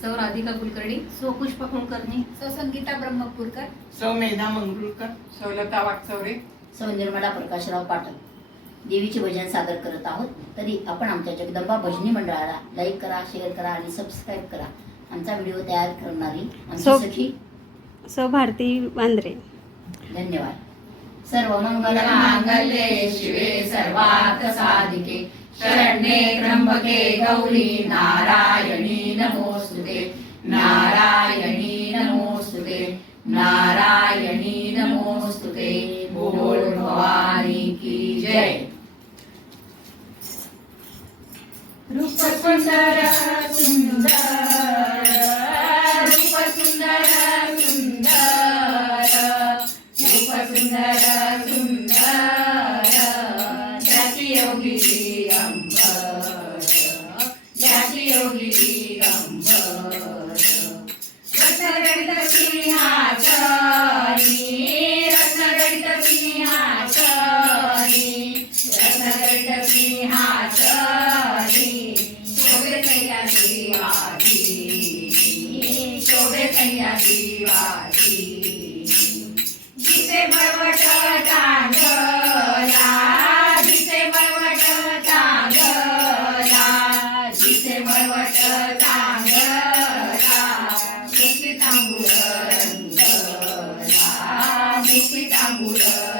सौ राधिका कुलकर्णी सो पुष्पा कुलकर्णी सौ संगीता ब्रह्मपूरकर सौ मेधा मंगरुळकर सवलता वागचौरे सौ निर्मला प्रकाशराव पाटण देवीचे भजन सादर करत आहोत. तरी आपण आमच्या जगदंबा भजनी मंडळाला लाईक करा शेअर करा आणि सबस्क्राईब करा. आमचा व्हिडिओ तयार करणारी आमची सो- सखी सो भारती वांद्रे. धन्यवाद. सर्व मंगल मांगल्ये शिवे सर्वार्थ साधिके. शरण्ये त्र्यंबके गौरी नारायणी नमोस्तुते नारायणी नमोस्तुते नारायणी नमोस्तुते बोल भवानी की जय रूप सुंदर सुंदर रूप सुंदर सुंदर रूप सुंदर सुंदर ज्याची योगी दिवाजी शोभे तया दिवाजी जिथे मळवट चांगला जिथे मळवट चांगला जिथे मळवट चांगला तांबूळ तांबूळ